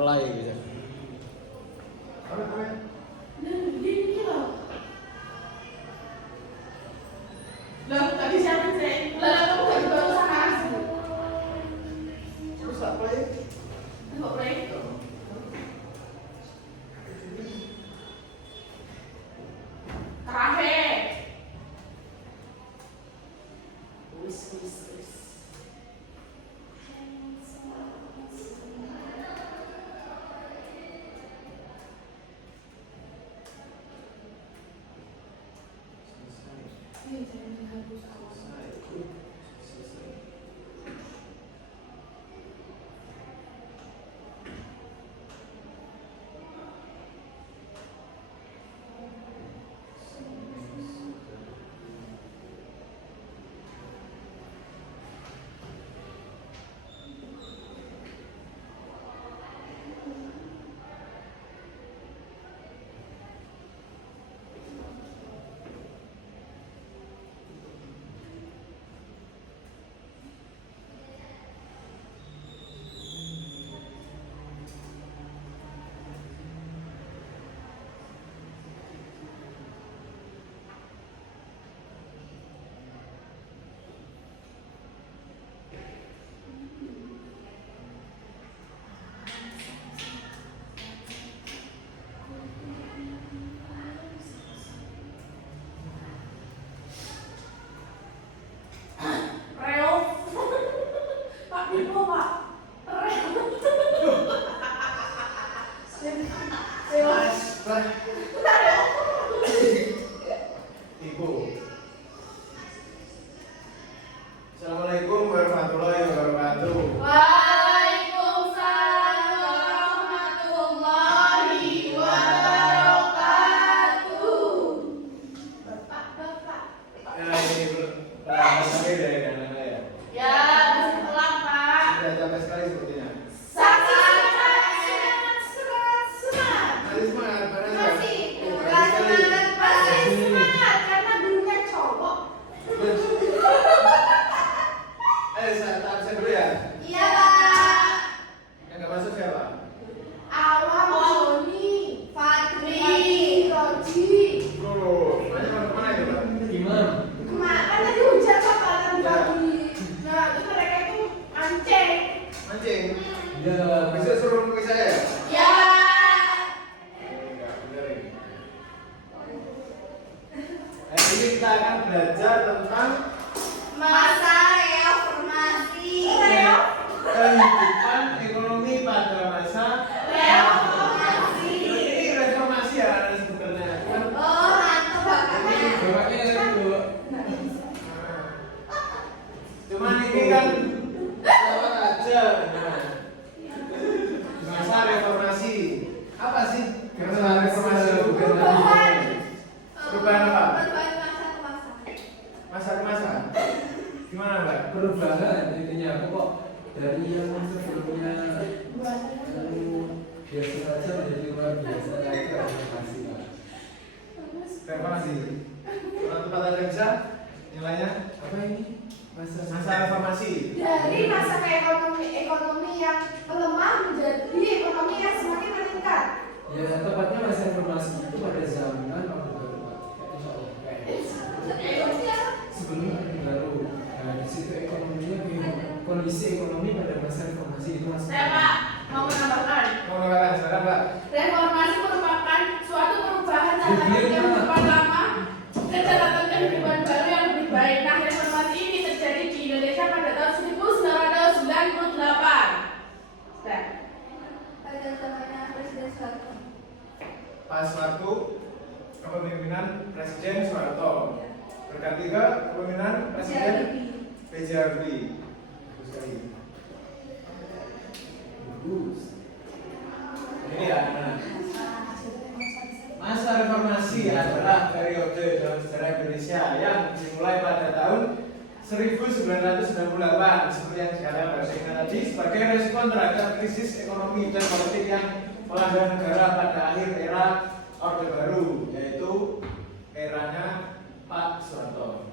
apply gitu. Lah tadi siapa sih? Lah kamu gak juga usaha. Terus apply? Enggak play itu. Terakhir. Wis. Assalamualaikum warahmatullahi wabarakatuh. Waalaikumsalam warahmatullahi wabarakatuh. Bapak. Ini pertama dari anak ya. Ya, setelah Pak. Sudah capek sekali sepertinya. Semangat. Masih semangat, Masih semangat karena gurunya cowok. Ayo saya absen dulu ya. Iya, Pak. Yang nggak masuk siapa? Awal, Joni, Fadri, Roji. Bro, mana kemana itu Pak? Imam. Kemarin kan tadi hujan Pak tadi Ya. pagi. Nah, itu mereka itu mancing. Mancing. Ya. Bisa suruh ke saya ya? Ya. Enggak, benar ini. Hari ini kita akan belajar tentang Masa reformasi. kehidupan ekonomi pada masa Reformasi. ini reformasi ya sebenarnya kan. Oh, mantap Bapak. Bapaknya itu. Cuman ini kan lewat aja. Nah, masa reformasi apa sih? Masa reformasi itu Perubahan. Perubahan apa? Perubahan masa ke masa. Masa ke masa. Gimana Mbak? Perubahan intinya aku kok dari yang sebelumnya biasa saja menjadi luar biasa itu reformasi Pak. Reformasi. Kalau tempat ada bisa nilainya Apa ini? masa reformasi. Dari masa ke ekonomi yang melemah menjadi ekonomi yang semakin meningkat. Ya tepatnya masa reformasi itu pada zaman Orde Baru Pak. Sebelum Orde Baru. Nah di situ ekonominya kondisi ekonomi pada masa reformasi itu masih. Saya Pak mau menambahkan. Mau nambahkan sekarang Mbak? Reformasi merupakan suatu perubahan catatan kehidupan lama ke catatan kehidupan baru yang lebih baik. Nah, reformasi ini terjadi di Indonesia pada tahun 1998. Sudah. Pada zamannya Presiden Soeharto. Pas waktu kepemimpinan Presiden Soeharto berganti ke kepemimpinan Presiden B.J. Habibie. Bagus sekali. Bagus. Ini ya. Masa reformasi adalah periode dalam sejarah Indonesia yang dimulai pada tahun 1998 seperti yang dikatakan Mbak Sina tadi sebagai respon terhadap krisis ekonomi dan politik yang melanda negara pada akhir era Orde Baru, yaitu eranya Pak Soeharto.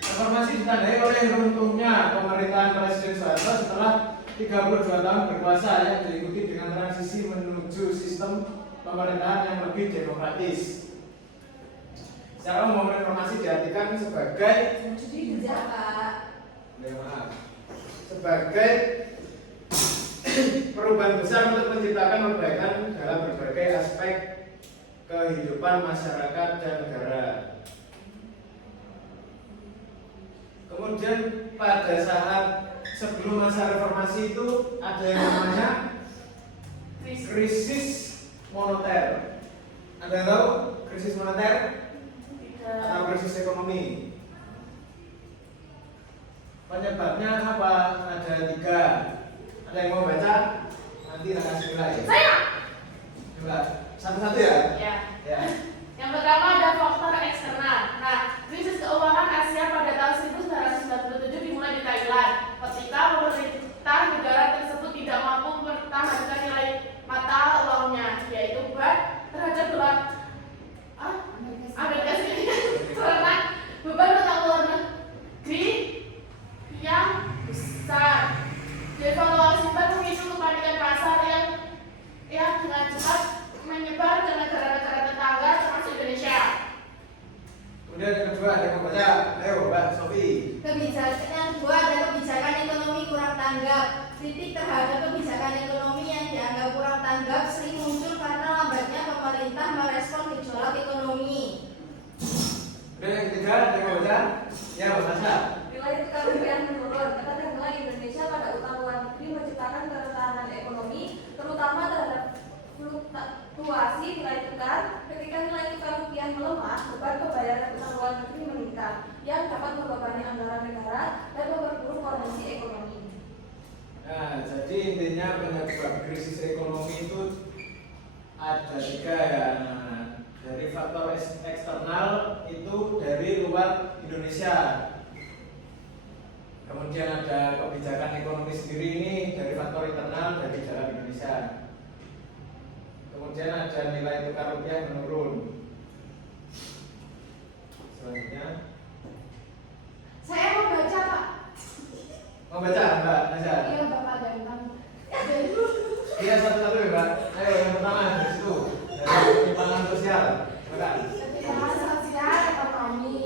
Reformasi ditandai oleh runtuhnya pemerintahan Presiden Soeharto setelah 32 tahun berkuasa yang diikuti dengan transisi menuju sistem pemerintahan yang lebih demokratis. Secara umum reformasi diartikan sebagai sebagai perubahan besar untuk menciptakan perbaikan dalam berbagai aspek kehidupan masyarakat dan negara. Kemudian pada saat sebelum masa reformasi itu ada yang namanya krisis moneter. Ada yang tahu krisis moneter atau krisis ekonomi? Penyebabnya apa? Ada 3. Ada yang mau baca? Nanti kita kasih nilai. Saya. Coba satu-satu ya. Ya. Yang pertama ada faktor eksternal. Nah, krisis keuangan Asia pada tahun 1997 dimulai di Thailand ketika pemerintah negara tersebut tidak mampu mempertahankan nilai mata uangnya, yaitu baht terhadap dolar Amerika Serikat karena beban mata uang negeri yang besar. Devaluasi baht memicu kepanikan pasar yang dengan cepat menyebar ke negara-negara tetangga termasuk Indonesia. Kemudian yang kedua ada yang mau baca? Ayo Mbak Sofi. Kebijakan yang kedua ada kebijakan ekonomi kurang tanggap. Kritik terhadap kebijakan ekonomi yang dianggap kurang tanggap sering muncul karena lambatnya pemerintah merespon gejolak ekonomi. Kemudian yang ketiga ada yang mau baca? Ya Mbak Nasya. Nilai tukar rupiah menurun. Ketergantungan Indonesia pada utang luar negeri menciptakan kerentanan ekonomi, terutama terhadap fluktuasi nilai tukar. Ketika nilai tukar rupiah melemah, beban pembayaran utang luar negeri meningkat, yang dapat membebani anggaran negara dan memperburuk kondisi ekonomi. Nah, jadi intinya penyebab krisis ekonomi itu ada 3 ya. Nah, dari faktor eksternal itu dari luar Indonesia. Kemudian ada kebijakan ekonomi sendiri ini dari faktor internal dari dalam Indonesia. Kemudian ada nilai tukar rupiah menurun. Selanjutnya, Saya mau baca, Pak. mau baca Mbak Nasya? Iya, Bapak Ganteng. Iya satu-satu ya Mbak. Ayo yang pertama dari situ dari penyimpangan sosial. Mbak. Ketimpangan sosial ekonomi.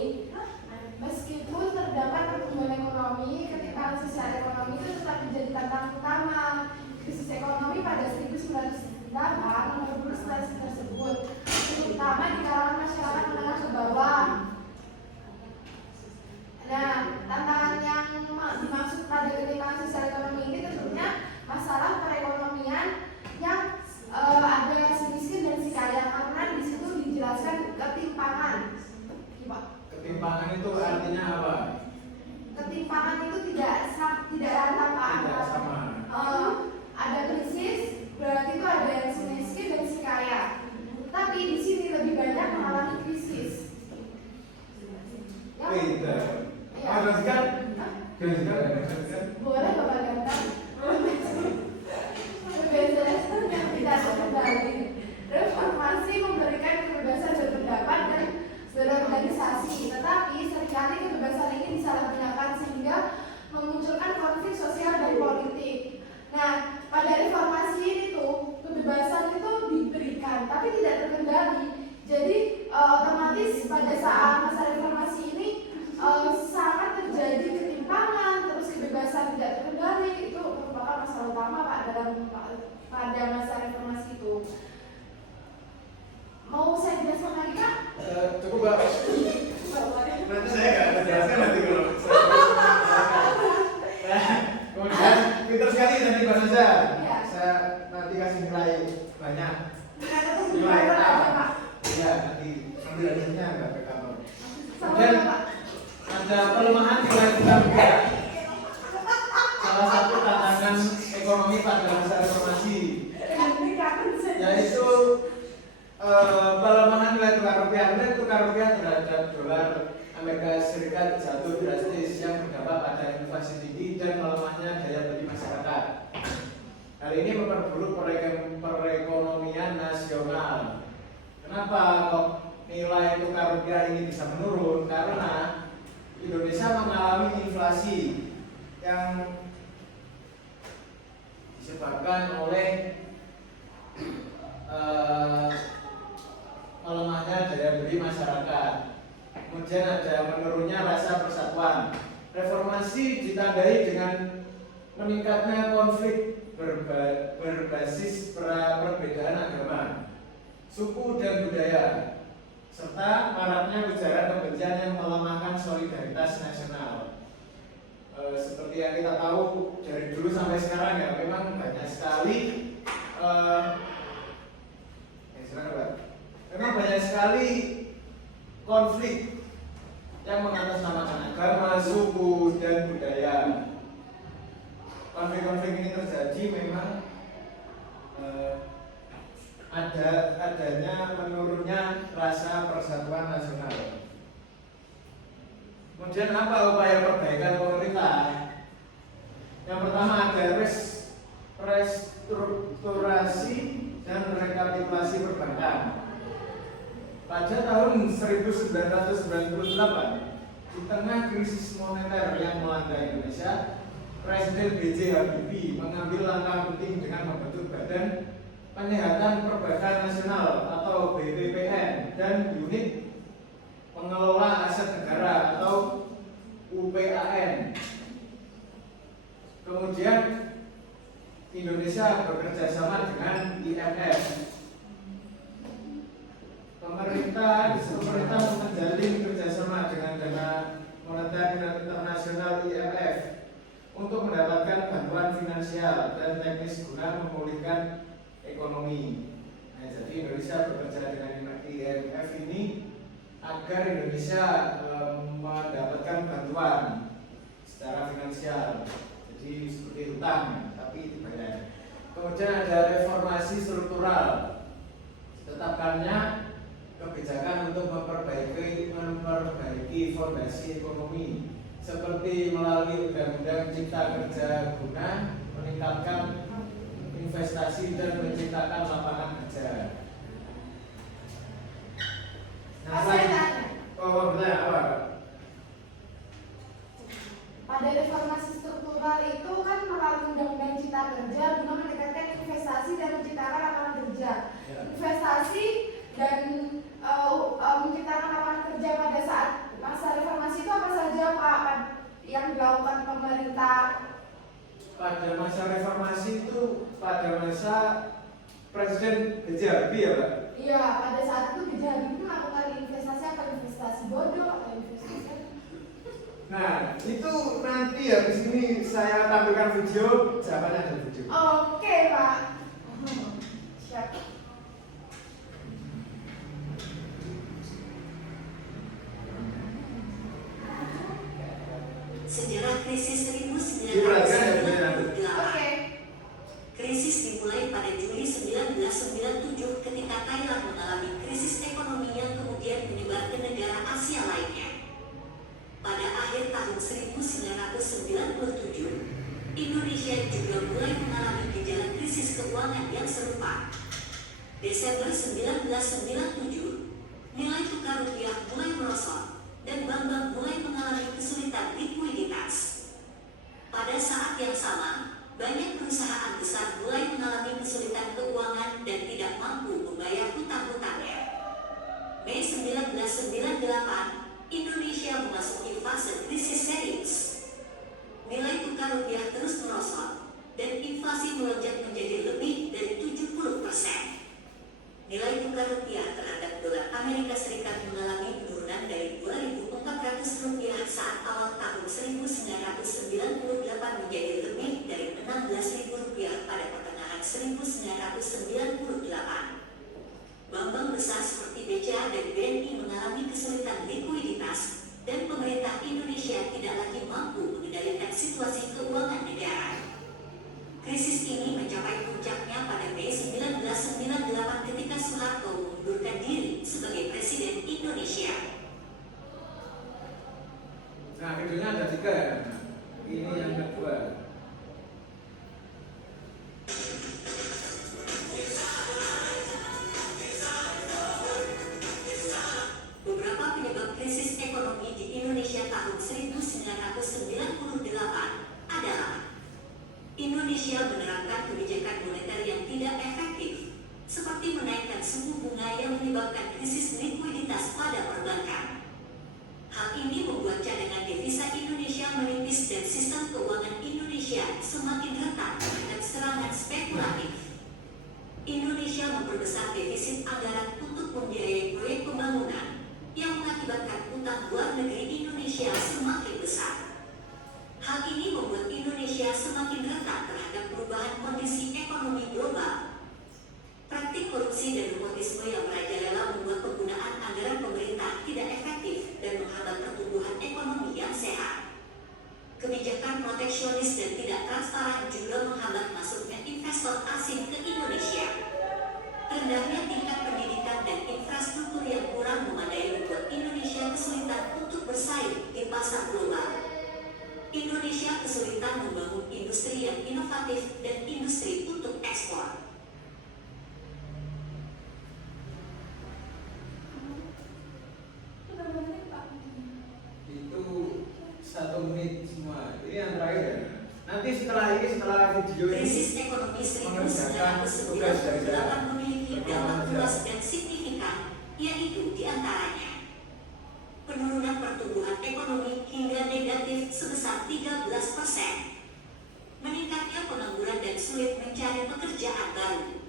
Meskipun terdapat pertumbuhan ekonomi, ketimpangan sosial ekonomi itu tetap menjadi tantangan utama. Krisis ekonomi pada 1998 memperburuk situasi tersebut, terutama di kalangan masyarakat menengah ke bawah. Nah, tantangan yang dimaksud pada ketimpangan sosial ekonomi ini tentunya masalah perekonomian yang ada si miskin dan si kaya, karena di situ dijelaskan ketimpangan. Ketimpangan itu artinya apa? Ketimpangan itu tidak rata, Pak. Tidak sama. Ada krisis, berarti itu ada yang si miskin dan si kaya. Tapi di sini lebih banyak mengalami krisis. Tidak. Ya. Jelaskan. Hah? Jelaskan. Boleh Bapak Ganteng. Kebebasan yang tidak terkendali. Reformasi memberikan kebebasan berpendapat dan berorganisasi, tetapi seringkali kebebasan ini disalahgunakan sehingga memunculkan konflik sosial dan politik. Nah, pada reformasi ini tuh kebebasan itu diberikan, tapi tidak terkendali. Jadi otomatis pada saat masa reformasi ini sangat terjadi ketimpangan, terus kebebasan tidak terkendali. Itu merupakan masalah utama Pak pada masa reformasi itu. Mau saya jelaskan lagi Pak? Cukup Mbak. Nanti saya nggak akan jelaskan nanti kalau kemudian pintar sekali tadi Mbak Nasya. Iya. Saya nanti kasih nilai banyak. Nilai aja Pak. Iya nanti ambil aja nggak ke kantor. Sama Kemudian Pak. ada pelemahan nilai tukar rupiah. Salah satu tantangan ekonomi pada masa reformasi yaitu pelemahan nilai tukar rupiah. Nilai tukar rupiah terhadap dolar Amerika Serikat jatuh drastis yang berdampak pada inflasi tinggi dan melemahnya daya beli masyarakat. Hal ini memperburuk perekonomian nasional. Kenapa kok nilai tukar rupiah ini bisa menurun? Karena Indonesia mengalami inflasi yang disebabkan oleh melemahnya daya beli masyarakat. Kemudian ada menurunnya rasa persatuan. Reformasi ditandai dengan meningkatnya konflik berbasis perbedaan agama, suku dan budaya, serta maraknya ujaran kebencian yang melemahkan solidaritas nasional. Seperti yang kita tahu dari dulu sampai sekarang ya, memang banyak sekali konflik yang mengatasnamakan agama, suku, dan budaya. Konflik-konflik ini terjadi memang adanya menurunnya rasa persatuan nasional. Kemudian apa upaya perbaikan pemerintah? Yang pertama ada restrukturasi dan rekapitulasi perbankan. Pada tahun 1998, di tengah krisis moneter yang melanda Indonesia, Presiden B.J. Habibie mengambil langkah penting dengan membentuk Badan Penyihatan Perbankan Nasional atau BPPN dan Unit Pengelola Aset Negara atau UPAN. Kemudian Indonesia bekerja sama dengan IMF. Pemerintah menjalin kerjasama dengan Dana Moneter Internasional IMF untuk mendapatkan bantuan finansial dan teknis guna memulihkan ekonomi. Nah, jadi Indonesia bekerja dengan IMF ini agar Indonesia mendapatkan bantuan secara finansial. Jadi seperti hutang, tapi dibayar. Kemudian ada reformasi struktural. Tetapkannya kebijakan untuk memperbaiki fondasi ekonomi seperti melalui Undang-Undang Cipta Kerja guna meningkatkan investasi dan menciptakan lapangan kerja. Apa? Pada reformasi struktural itu kan melalui Undang-Undang Cipta Kerja guna meningkatkan investasi dan menciptakan lapangan kerja. Ya. Investasi dan menciptakan lapangan kerja pada saat masa reformasi itu apa saja Pak yang dilakukan pemerintah? Pada masa reformasi itu pada masa Presiden B.J. Habibie ya Pak? Iya, pada saat itu B.J. Habibie melakukan investasi apa? Investasi bodoh atau investasi? Nah, itu nanti habis ini saya tampilkan video, jawabannya ada video. Oke Pak. Siap. Sejarah krisis 1998. Oke. Krisis dimulai pada Juli 1997 ketika Thailand mengalami krisis ekonomi yang kemudian menyebar ke negara Asia lainnya. Pada akhir tahun 1997, Indonesia juga mulai mengalami gejala krisis keuangan yang serupa. Desember 1997, nilai tukar rupiah mulai merosot dan bank-bank mulai mengalami kesulitan likuiditas. Pada saat yang sama, banyak perusahaan besar mulai mengalami kesulitan keuangan dan tidak mampu membayar hutang-hutangnya. Mei 1998, Indonesia memasuki fase krisis serius. Nilai tukar rupiah terus merosot dan inflasi melonjak menjadi lebih dari 70%. Nilai tukar rupiah terhadap dolar Amerika Serikat mengalami penurunan dari 2.400 rupiah saat awal tahun 1998 menjadi lebih dari 16.000 rupiah pada pertengahan 1998. Bank-bank besar seperti BCA dan BNI mengalami kesulitan likuiditas dan pemerintah Indonesia tidak lagi mampu mengendalikan situasi keuangan negara. Krisis ini mencapai puncaknya pada Mei 1998 ketika Soeharto mengundurkan diri sebagai Presiden Indonesia. Nah, videonya ada 3 ya. Ini yang kedua. Beberapa penyebab krisis ekonomi di Indonesia tahun 1998 adalah Indonesia menerapkan kebijakan menyebabkan krisis likuiditas pada perbankan. Hal ini membuat cadangan devisa Indonesia menipis dan sistem keuangan Indonesia semakin rentan terhadap serangan spekulatif. Indonesia memperbesar defisit anggaran untuk membiayai proyek pembangunan yang mengakibatkan utang luar negeri Indonesia semakin besar. Hal ini membuat Indonesia semakin rentan terhadap perubahan kondisi ekonomi global. Praktik korupsi dan nepotisme yang merajalela membuat penggunaan anggaran pemerintah tidak efektif dan menghambat pertumbuhan ekonomi yang sehat. Kebijakan proteksionis dan tidak transparan juga menghambat masuknya investor asing ke Indonesia. Rendahnya tingkat pendidikan dan infrastruktur yang kurang memadai membuat Indonesia kesulitan untuk bersaing di pasar global. Indonesia kesulitan membangun industri yang inovatif dan industri untuk ekspor. Itu 1 menit semua. Ini yang terakhir ya. Nanti setelah video ini Krisis ekonomi 1998 memiliki dampak luas dan signifikan, yaitu diantaranya penurunan pertumbuhan ekonomi hingga negatif sebesar 13%, meningkatnya pengangguran dan sulit mencari pekerjaan baru,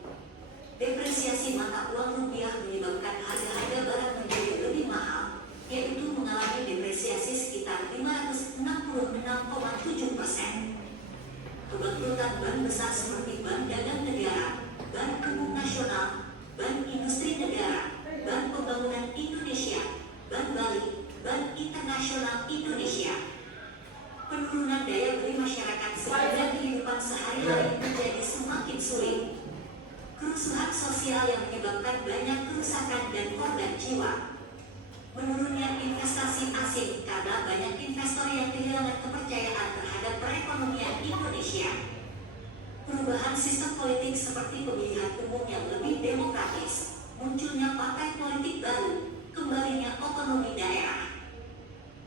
depresiasi mata uang rupiah menyebabkan harga-harga barang menjadi lebih mahal, yaitu mengalami depresiasi sekitar 566,7%. Kebangkrutan bank besar seperti Bank Dagang Negara, Bank Umum Nasional, Bank Industri Negara, Bank Pembangunan Indonesia, Bank Bali, Bank Internasional Indonesia. Penurunan daya beli masyarakat sehingga kehidupan sehari-hari menjadi semakin sulit. Kerusuhan sosial yang menyebabkan banyak kerusakan dan korban jiwa. Menurunnya investasi asing karena banyak investor yang kehilangan kepercayaan terhadap perekonomian Indonesia. Perubahan sistem politik seperti pemilihan umum yang lebih demokratis, munculnya partai politik baru, kembalinya otonomi daerah.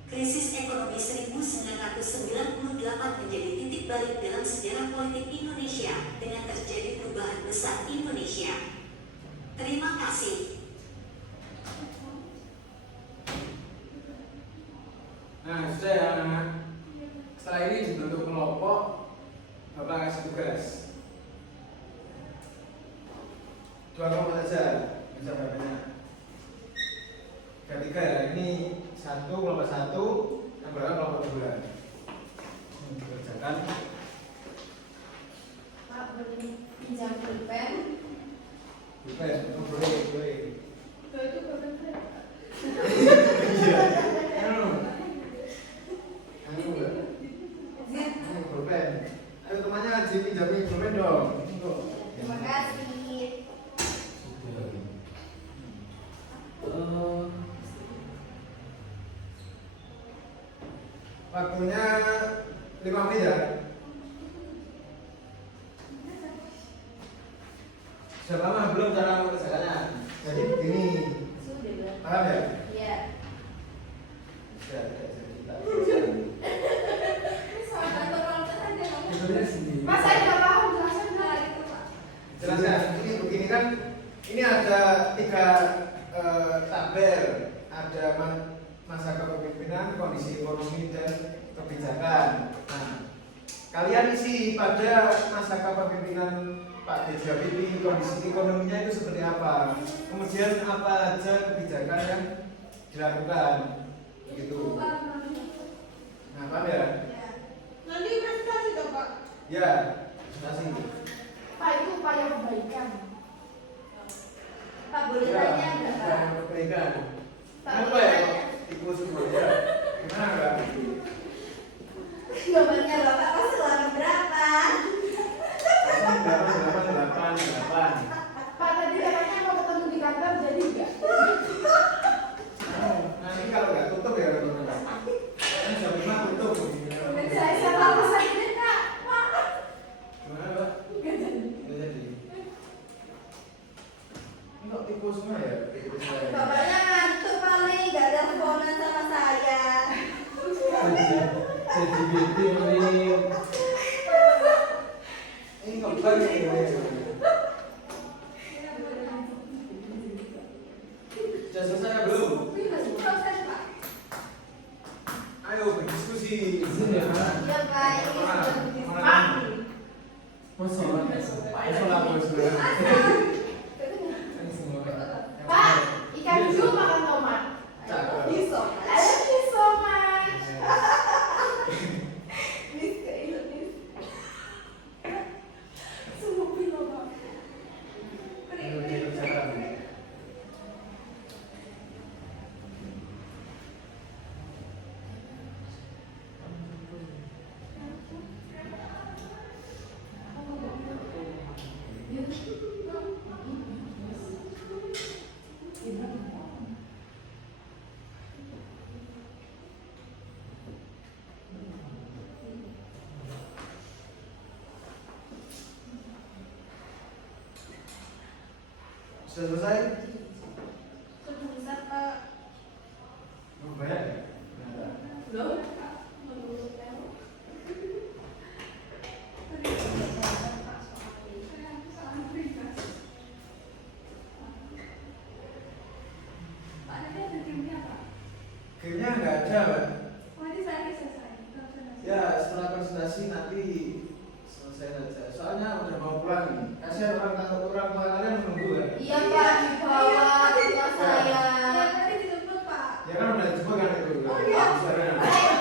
Krisis ekonomi 1998 menjadi titik balik dalam sejarah politik Indonesia dengan terjadi perubahan besar Indonesia. Terima kasih. Nah, sudah ya anak-anak. Setelah ini dibentuk kelompok, Bapak kasih tugas 2 kelompok saja, bisa banyak. Ketiga ya, ini 1 kelompok 1, yang berapa kelompok 2. Kerjakan. Pak, boleh pinjam pulpen? Boleh, boleh. Itu pulpen berapa? Iya. Pulpen. Ayo temannya pinjamin pulpen dong. Terima kasih. Waktunya 5 menit ya. Sudah lama belum cara mengerjakannya. Jadi begini, Sudah. paham ya? Iya. Sudah, kita. Sebenarnya sendiri. Mas, saya nggak paham jelasan nggak itu, Pak? Jelaskan. Ini begini kan, ini ada 3 tabel, ada masa kepemimpinan, kondisi ekonomi dan kebijakan. Nah, kalian isi pada masa kepemimpinan Pak B.J. Habibie, kondisi ekonominya itu seperti apa, kemudian apa aja kebijakan yang dilakukan, begitu. Nah, paham ya? Nanti presentasi dong Pak. Ya, presentasi. Pak, itu upaya perbaikan. Pak boleh tanya nggak Pak? Perbaikan. Pak Kenapa boleh ya? tanya? Tikus ya? Gimana enggak? Jawabannya Bapak pas ulang berapa? 8. Pak, tadi katanya mau ketemu di kantor, jadi nggak? Nanti kalau nggak tutup ya teman-teman. Kan jam 5 tutup. Saya tahu saja, Kak. Pak. Gimana Pak? Nggak jadi. Nggak jadi. Ini kok tikus semua ya? Bapaknya ngantuk paling, nggak ada teleponan sama saya. Jadi binti ini. Ini ngeban ya. Sudah selesai ya belum? Masih proses, Pak. Ayo berdiskusi. Izin ya Pak. Iya Pak, ini sudah Pak. Mau sholat ya? Sholat dulu sebenarnya. Ini semua. Pak, ikan hiu makan tomat. Cakep. Bisa. I love you so much. Miss Kak Miss. Semua bilang Pak. Ayo kita bicara. Sudah selesai? sudah bisa Pak. Belum bayar ya? Loh? Pak, nanti ada gamenya, Pak. Gamenya nggak ada, Pak. Oh, nanti saya selesai. Ya, setelah presentasi nanti selesai saja. Soalnya udah mau pulang nih. Kasihan orang tua kalian menunggu ya. Iya Pak, di bawah rumah saya. Ya, nanti dijemput, Pak. Ya kan udah disebut kan itu. Oh, iya. Sebenarnya. Ayo,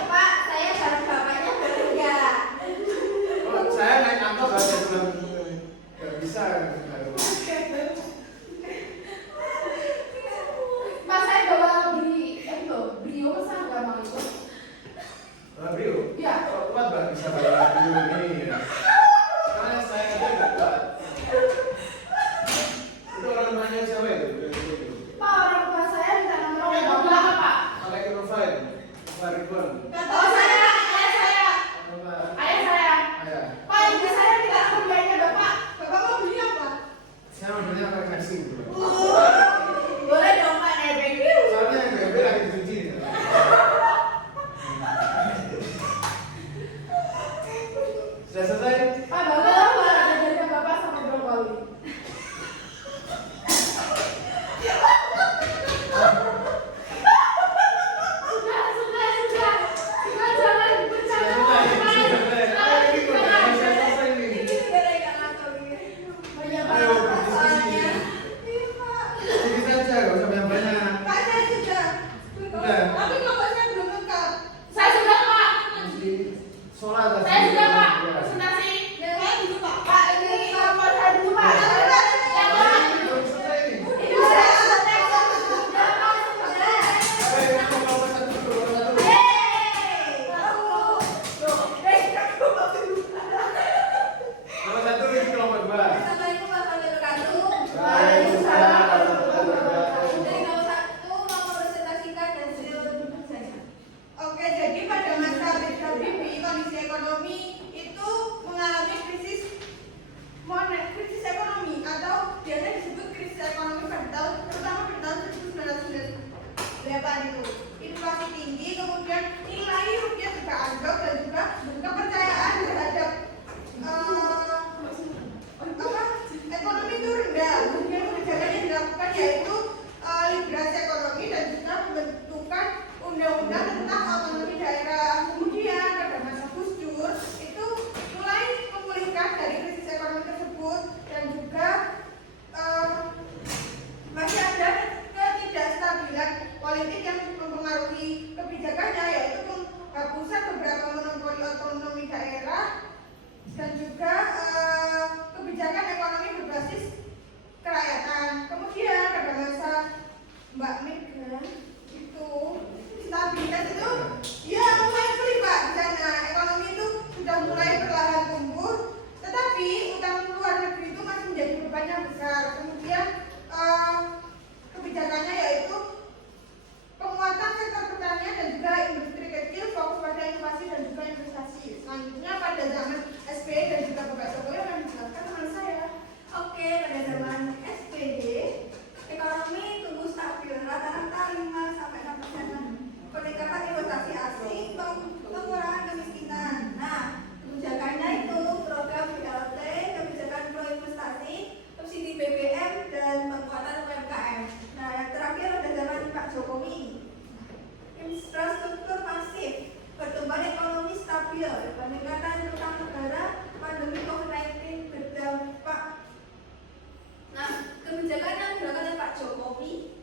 Kebijakan yang dilakukan oleh Pak Jokowi,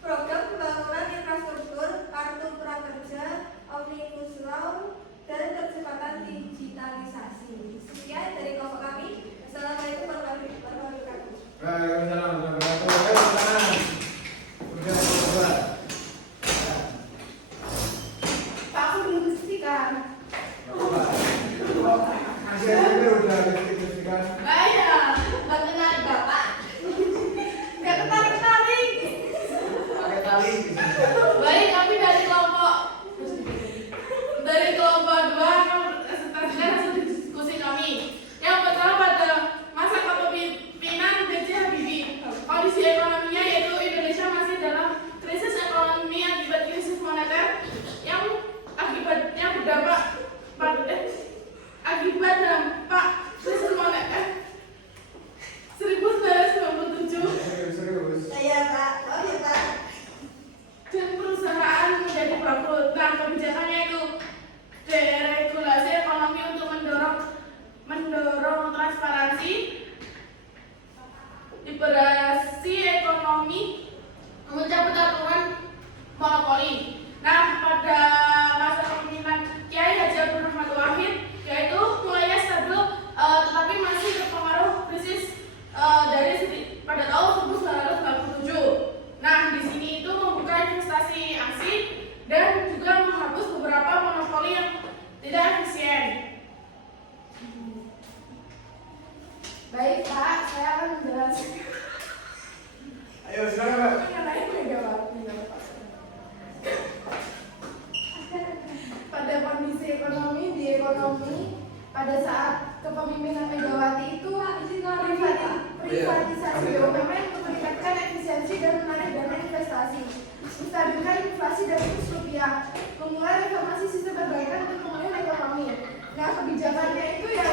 program pembangunan infrastruktur, kartu prakerja, omnibus law, dan percepatan digitalisasi. Sekian dari kelompok kami. Assalamualaikum warahmatullahi wabarakatuh. Waalaikumsalam warahmatullahi wabarakatuh. Kemudian yang kedua. Pak, aku belum pastikan. Masih aja udah dikasihkan. Banyak, mengenali Bapak. Nggak ketarik-tarik. Pakai tali. Baik, kami dari kelompok 2 presentasikan hasil diskusi kami. Yang pertama pada masa kepemimpinan B.J. Habibie, kondisi ekonominya yaitu Indonesia masih dalam krisis ekonomi akibat krisis moneter yang akibatnya berdampak akibat dampak krisis moneter 1997 Serius. Iya Pak, oh iya Pak. Dan perusahaan menjadi bangkrut. Nah, kebijakannya itu deregulasi ekonomi untuk mendorong transparansi, liberasi ekonomi, mencabut aturan monopoli. Nah, pada masa kepemimpinan Kiai Haji Abdul Rahman Wahid, yaitu mulainya stabil, tetapi masih terpengaruh krisis pada tahun 1997. Nah, di sini itu membuka investasi asing dan juga menghapus beberapa monopoli yang tidak efisien. Baik Pak, saya akan menjelaskan Ayo silakan Pak. mengenai Megawati. Pada kondisi ekonomi pada saat kepemimpinan Megawati itu privatisasi BUMN untuk meningkatkan efisiensi dan menarik dana investasi, menstabilkan inflasi dan kurs rupiah, memulai reformasi sistem perbankan untuk pemulihan ekonomi. Nah, kebijakannya itu ya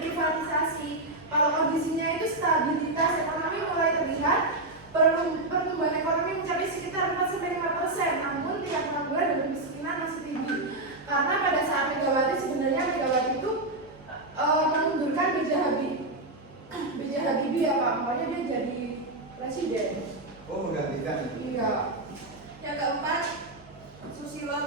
privatisasi. Kalau kondisinya itu stabilitas ekonomi mulai terlihat, pertumbuhan ekonomi mencapai sekitar 4-5%, namun tingkat pengangguran dan kemiskinan masih tinggi. Karena pada saat Megawati itu mengundurkan B.J. Habibie ya Pak, makanya dia jadi presiden. Oh, menggantikan. Iya. Yang keempat,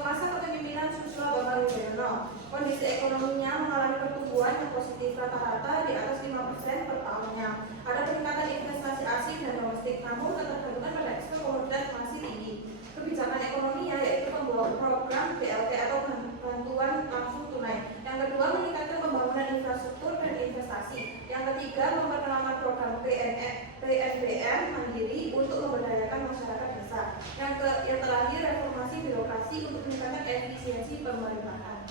masa kepemimpinan Susilo Bambang Yudhoyono. Kondisi ekonominya mengalami pertumbuhan yang positif rata-rata di atas 5% per tahunnya. Ada peningkatan investasi asing dan domestik, namun ketergantungan pada ekspor komoditas masih tinggi. Kebijakan ekonominya yaitu membawa program BLT atau bantuan langsung tunai. Yang kedua, meningkatkan pembangunan infrastruktur dan investasi. Yang ketiga, memperkenalkan program PNBM mandiri untuk memberdayakan masyarakat desa. Yang terakhir, reformasi birokrasi untuk meningkatkan efisiensi pemerintahan.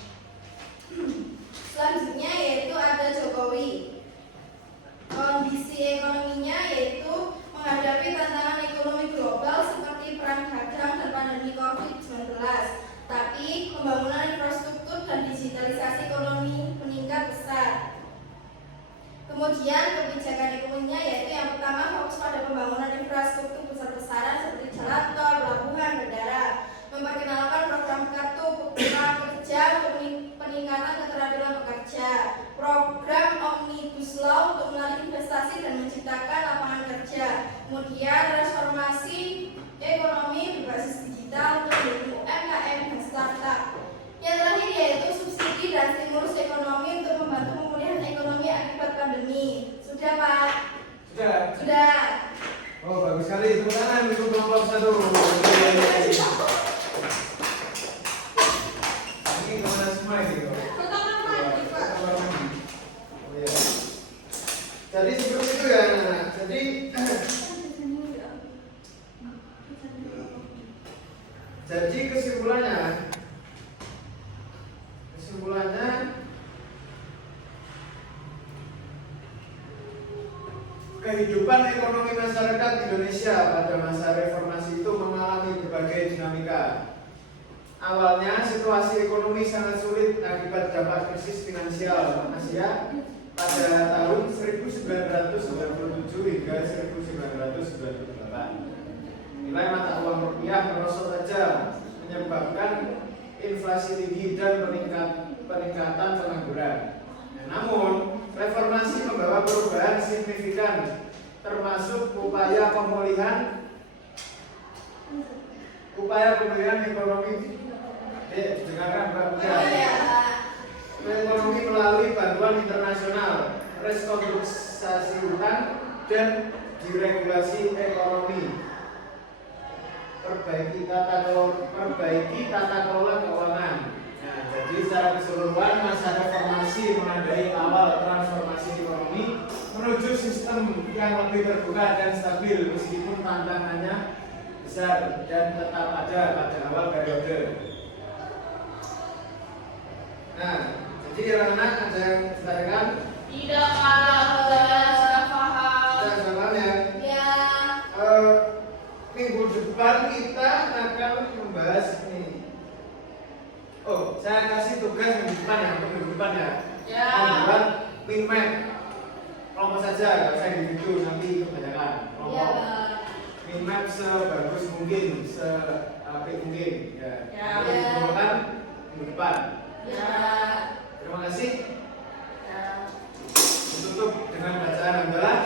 Selanjutnya yaitu ada Jokowi. Kondisi ekonominya yaitu menghadapi tantangan ekonomi global seperti perang dagang dan pandemi COVID-19. Tapi pembangunan infrastruktur dan digitalisasi ekonomi meningkat besar. Kemudian kebijakan ekonominya yaitu yang pertama fokus pada pembangunan infrastruktur besar-besaran seperti jalan tol, pelabuhan, bandara. Memperkenalkan program kartu prakerja untuk peningkatan keterampilan pekerja. Program omnibus law untuk menarik investasi dan menciptakan lapangan kerja. Kemudian transformasi ekonomi berbasis digital untuk mendukung UMKM dan startup. Yang terakhir yaitu subsidi dan stimulus ekonomi untuk membantu pemulihan ekonomi akibat pandemi. Sudah Pak? Sudah. Oh, bagus sekali. Tepuk tangan untuk kelompok 1. Ini kemana semua ini kok? Oh, iya. Jadi seperti itu ya anak-anak. Jadi kesimpulannya kehidupan ekonomi masyarakat Indonesia pada masa reformasi itu mengalami berbagai dinamika. Awalnya situasi ekonomi sangat sulit akibat dampak krisis finansial Asia pada tahun 1997 hingga 1998. Nilai mata uang rupiah merosot tajam, menyebabkan inflasi tinggi dan peningkatan pengangguran. Namun, Reformasi membawa perubahan signifikan, termasuk upaya pemulihan ekonomi. Dengarkan Mbak. Oh iya, Pak. Ekonomi melalui bantuan internasional, restrukturisasi utang, dan diregulasi ekonomi. Perbaiki tata kelola keuangan. Nah, jadi secara keseluruhan masa reformasi menandai awal transformasi ekonomi menuju sistem yang lebih terbuka dan stabil meskipun tantangannya besar dan tetap ada pada awal periode. Nah, jadi anak-anak ada yang ditanyakan? Tidak, Pak. Sudah paham. Sudah paham ya? Ya. Minggu depan kita akan membahas ini. Oh, saya kasih tugas minggu depan ya, untuk minggu depan ya. Ya. Membuat min map kelompok saja, nggak usah individu, nanti kebanyakan Ya, kelompok. Pak. Min map sebagus mungkin, seapik mungkin. Ya. Ya. Nanti dikumpulkan minggu depan. Ya. Terima kasih. Ya. Tutup dengan bacaan hamdalah.